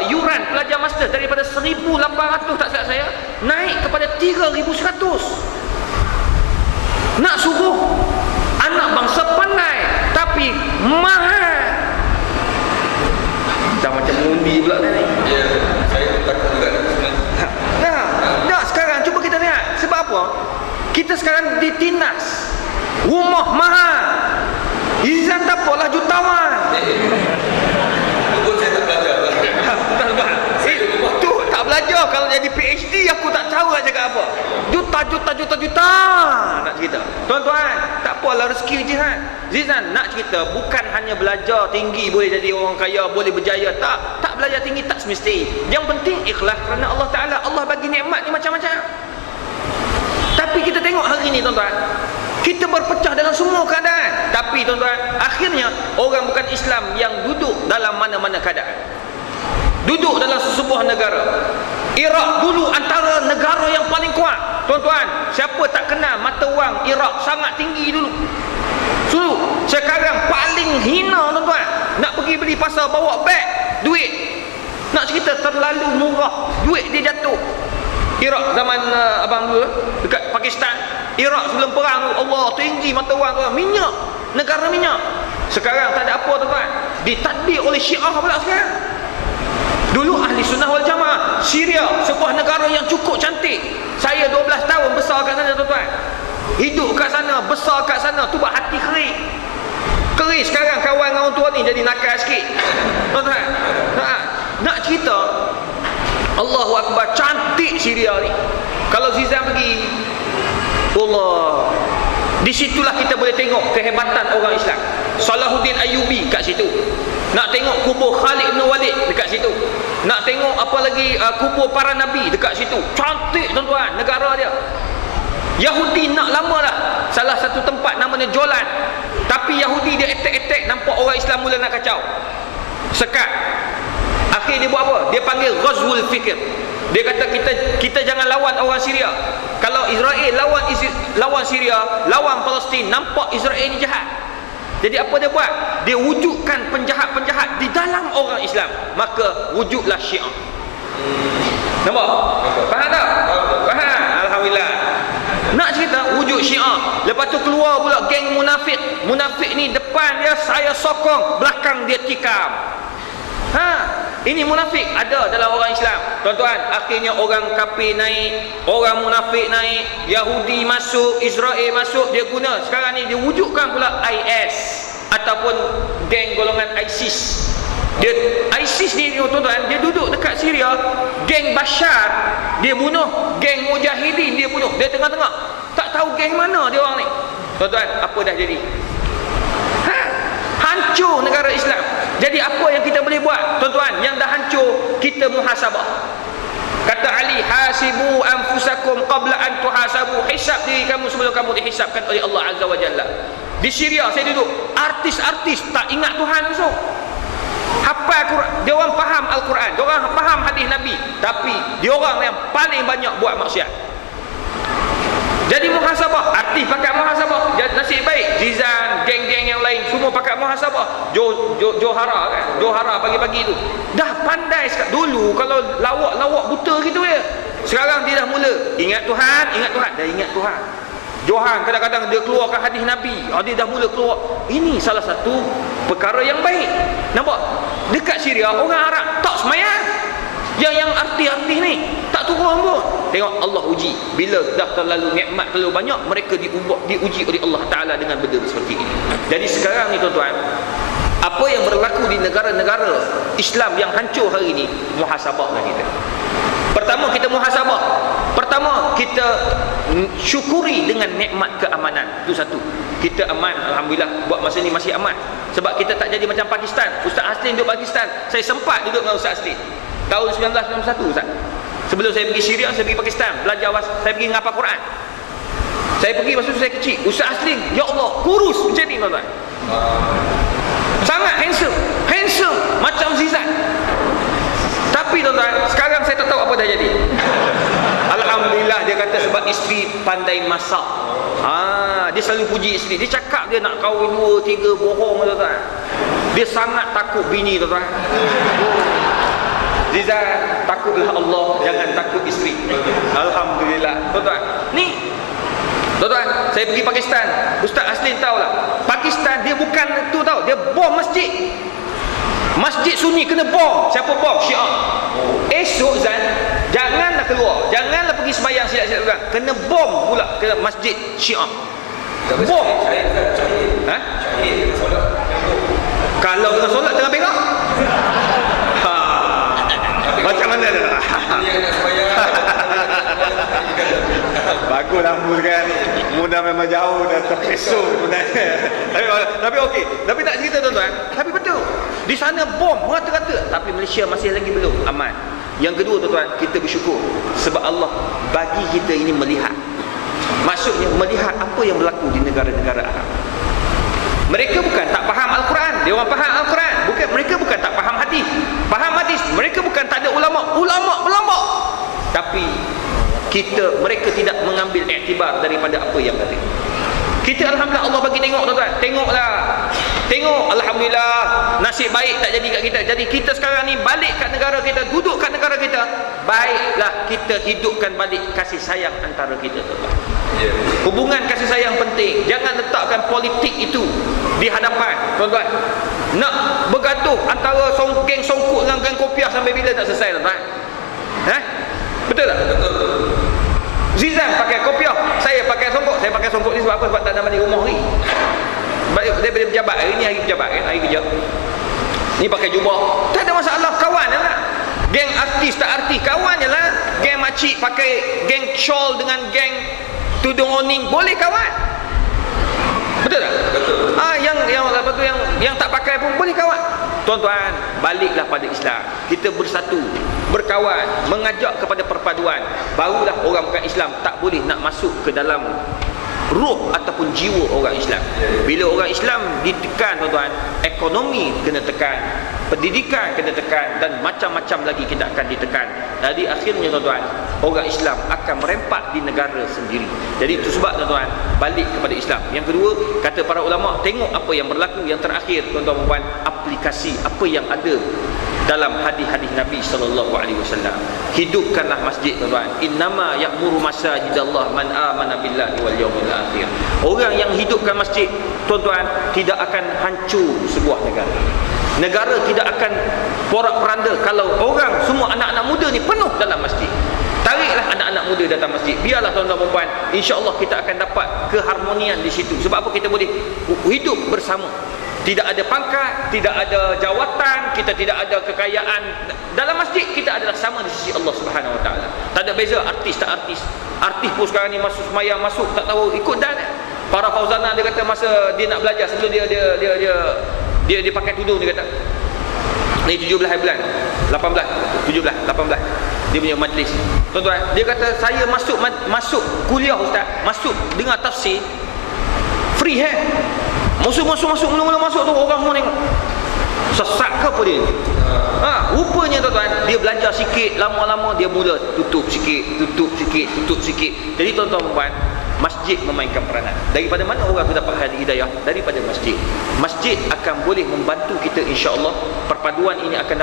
yuran pelajar masters daripada 1,800 tak silap saya naik kepada 3,100. Nak suruh anak bangsa pandai tapi mahal. Dah macam mengundi pula ni. Ya, saya pun takut juga sebenarnya. Dah sekarang cuba kita lihat sebab apa? Kita sekarang ditindas. Rumah mahal. Izan tak apalah jutawan. kalau jadi PhD aku tak tahu nak cakap apa. Juta nak cerita. Tuan-tuan, tak apalah rezeki jihad. Zizan nak cerita bukan hanya belajar tinggi boleh jadi orang kaya, boleh berjaya. Tak belajar tinggi tak semesti. Yang penting ikhlas kerana Allah Taala. Allah bagi nikmat ni macam-macam. Tapi kita tengok hari ni tuan-tuan, kita berpecah dalam semua keadaan. Tapi tuan-tuan, akhirnya orang bukan Islam yang duduk dalam mana-mana keadaan. Duduk dalam sesebuah negara. Iraq dulu antara negara yang paling kuat. Tuan-tuan, siapa tak kenal mata wang Iraq sangat tinggi dulu. Sekarang paling hina tuan-tuan. Nak pergi beli pasar bawa beg, duit. Nak cerita terlalu murah, duit dia jatuh. Iraq zaman abang dulu dekat Pakistan. Iraq sebelum perang, Allah tinggi mata wang tuan. Minyak, negara minyak. Sekarang tak ada apa tuan-tuan. Ditadbir oleh Syiah pula sekarang. Dulu ahli sunnah wal jamaah. Syria, sebuah negara yang cukup cantik. Saya 12 tahun besar kat sana tuan-tuan. Hidup kat sana, besar kat sana, tu buat hati kering. Kering sekarang kawan dengan orang tua ni jadi nakal sikit. Tuan-tuan, nak cerita Allahu Akbar, cantik Syria ni. Kalau Zizan pergi, Allah, di situlah kita boleh tengok kehebatan orang Islam. Salahuddin Ayyubi kat situ. Nak tengok kubur Khalid bin Walid dekat situ. Nak tengok apa lagi kubur para nabi dekat situ. Cantik tuan-tuan negara dia. Yahudi nak lama dah. Salah satu tempat namanya Jolan. Tapi Yahudi dia attack, nampak orang Islam mula nak kacau. Sekat. Akhir dia buat apa? Dia panggil Ghazwul Fikr. Dia kata kita jangan lawan orang Syria. Kalau Israel lawan Syria, lawan Palestin, nampak Israel ni jahat. Jadi apa dia buat? Dia wujudkan penjahat-penjahat di dalam orang Islam. Maka wujudlah Syiah. Nampak? Faham tak? Faham? Alhamdulillah. Nak cerita wujud Syiah. Lepas tu keluar pula geng munafik. Munafik ni depan dia saya sokong, belakang dia tikam. Ini munafik ada dalam orang Islam. Tuan-tuan, akhirnya orang kafir naik, orang munafik naik, Yahudi masuk, Israel masuk, dia guna. Sekarang ni dia wujudkan pula IS ataupun geng golongan ISIS. ISIS ni tuan-tuan, dia duduk dekat Syria, geng Bashar dia bunuh, geng Mujahidin dia bunuh. Dia tengah-tengah. Tak tahu geng mana dia orang ni. Tuan-tuan, apa dah jadi? Hancur negara Islam. Jadi apa yang kita boleh buat? Tuan-tuan, yang dah hancur, kita muhasabah. Kata Ali, hasibu anfusakum qabla an tuhasabu. Hisab diri kamu sebelum kamu dihisabkan oleh Allah Azza wa Jalla. Di Syria saya duduk, artis-artis tak ingat Tuhan langsung. Hafal Quran, dia orang faham Al-Quran, dia orang faham hadis Nabi, tapi dia orang yang paling banyak buat maksiat. Jadi muhasabah, artis pakai muhasabah. Nasib baik Zizan, geng-geng yang lain semua pakai muhasabah. Johara kan, Johara pagi-pagi tu dah pandai sekali. Dulu kalau lawak buta gitu ya. Sekarang dia dah mula ingat Tuhan, dah ingat Tuhan. Johan kadang-kadang dia keluarkan hadis Nabi. Dia dah mula keluar. Ini salah satu perkara yang baik. Nampak? Dekat Syria orang Arab tak semayang. Yang artis-artis ni tak turun pun. Tengok Allah uji. Bila dah terlalu nikmat terlalu banyak, mereka diuji oleh Allah Ta'ala dengan benda seperti ini. Jadi sekarang ni tuan-tuan, apa yang berlaku di negara-negara Islam yang hancur hari ini, muhasabahlah kita. Pertama kita muhasabah. Pertama kita syukuri dengan nikmat keamanan. Itu satu. Kita aman, alhamdulillah. Buat masa ni masih aman. Sebab kita tak jadi macam Pakistan. Ustaz Aslin duduk Pakistan. Saya sempat duduk dengan Ustaz Aslin tahun 1961 Ustaz. Sebelum saya pergi Syria, saya pergi Pakistan belajar, saya pergi ngapal Quran. Saya pergi masa tu saya kecil. Ustaz Aslin, ya Allah, kurus macam ni tuan-tuan. Sangat handsome macam Zizan. Tapi tuan-tuan, sekarang saya tak tahu apa dah jadi. Alhamdulillah, dia kata sebab isteri pandai masak. Dia selalu puji isteri. Dia cakap dia nak kahwin 2, 3, bohong tuan-tuan. Dia sangat takut bini tuan-tuan. Zizan, takutlah Allah, jangan takut isteri. Alhamdulillah. Tuan-tuan, ni tuan-tuan, saya pergi Pakistan. Ustaz Aslin tahu lah, Pakistan dia bukan tu tahu, dia bom masjid. Masjid Sunni kena bom. Siapa bom? Syiah. Esok Zan, janganlah keluar, janganlah pergi sembahyang silap-silap orang. Kena bom pula ke masjid Syiah. Bom. Kalau tengah solat tengah berak. Macam mana dah? Yang nak sembahyang kamu sekarang ni. Mudah memang jauh dah terpesong sebenarnya. Tapi okey. Tapi tak cerita tuan-tuan. Tapi betul. Di sana bom merata-rata. Tapi Malaysia masih lagi belum aman. Yang kedua tuan-tuan, kita bersyukur sebab Allah bagi kita ini melihat. Maksudnya melihat apa yang berlaku di negara-negara Arab. Mereka bukan tak faham Al-Quran. Dia orang faham Al-Quran. Mereka bukan tak faham hadis. Faham hadis. Mereka bukan tak ada ulama. Ulama berlambak. Tapi mereka tidak mengambil iktibar daripada apa yang ada. Kita alhamdulillah Allah bagi tengok tuan-tuan. Tengoklah. Tengok alhamdulillah nasib baik tak jadi kat kita. Jadi kita sekarang ni balik kat negara kita, duduk kat negara kita. Baiklah kita hidupkan balik kasih sayang antara kita tuan-tuan. Hubungan kasih sayang penting. Jangan letakkan politik itu di hadapan tuan-tuan. Nak bergaduh antara geng songkok dengan geng kopiah sampai bila tak selesai tuan-tuan? Betul tak? Betul. Zizan pakai kopiah, saya pakai songkok. Saya pakai songkok ni sebab apa? Sebab tak nak balik rumah ni. Daripada pejabat, hari ni hari pejabat kan, hari kerja. Ni pakai jubah, tak ada masalah, kawan je lah. Geng artis tak artis, kawan je lah. Geng makcik pakai geng shawl dengan geng tudung oning, boleh kawan. Betul tak? Betul. Yang tak pakai pun boleh kawan. Tuan-tuan, baliklah pada Islam. Kita bersatu, berkawan, mengajak kepada perpaduan. Barulah orang bukan Islam tak boleh nak masuk ke dalam ruh ataupun jiwa orang Islam. Bila orang Islam ditekan tuan-tuan, ekonomi kena tekan, pendidikan kena tekan, dan macam-macam lagi kita akan ditekan. Jadi akhirnya tuan-tuan, orang Islam akan merempat di negara sendiri. Jadi itu sebab tuan-tuan, balik kepada Islam. Yang kedua, kata para ulama, tengok apa yang berlaku. Yang terakhir tuan-tuan puan, aplikasi apa yang ada dalam hadis-hadis Nabi SAW. Hidupkanlah masjid tuan-tuan. Innama ya'muru masajidallah man amana billahi wal yawmil akhir. Orang yang hidupkan masjid tuan-tuan, tidak akan hancur sebuah negara. Negara tidak akan porak-poranda kalau orang semua anak-anak muda ni penuh dalam masjid. Tariklah anak-anak muda datang masjid. Biarlah tuan-tuan dan puan, insya-Allah kita akan dapat keharmonian di situ. Sebab apa? Kita boleh hidup bersama. Tidak ada pangkat, tidak ada jawatan, kita tidak ada kekayaan. Dalam masjid kita adalah sama di sisi Allah Subhanahu Wa Taala. Tak ada beza artis tak artis. Artis pun sekarang ni masuk semayang, masuk tak tahu ikut dan. Para Fauzana dia kata masa dia nak belajar sebelum dia pakai tudung, dia kata ni 17 hari bulan 18 dia punya majlis tuan-tuan, dia kata saya masuk kuliah ustaz, masuk dengar tafsir free masuk mula-mula masuk tu orang semua tengok sesak ke apa dia rupanya tuan-tuan dia belajar sikit, lama-lama dia mula tutup sikit. Jadi tuan-tuan puan, masjid memainkan peranan. Daripada mana orang tu dapat hidayah? Daripada masjid. Masjid akan boleh membantu kita, insya-Allah. Perpaduan ini akan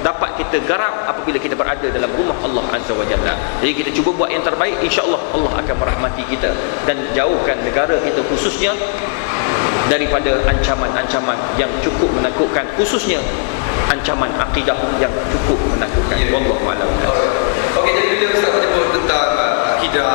dapat kita garap apabila kita berada dalam rumah Allah Azza wa Jalla. Jadi kita cuba buat yang terbaik, insya-Allah Allah akan merahmati kita dan jauhkan negara kita khususnya daripada ancaman-ancaman yang cukup menakutkan, khususnya ancaman akidah yang cukup menakutkan. Wallahu a'lam. Okey, jadi kita Ustaz menyebut tentang akidah,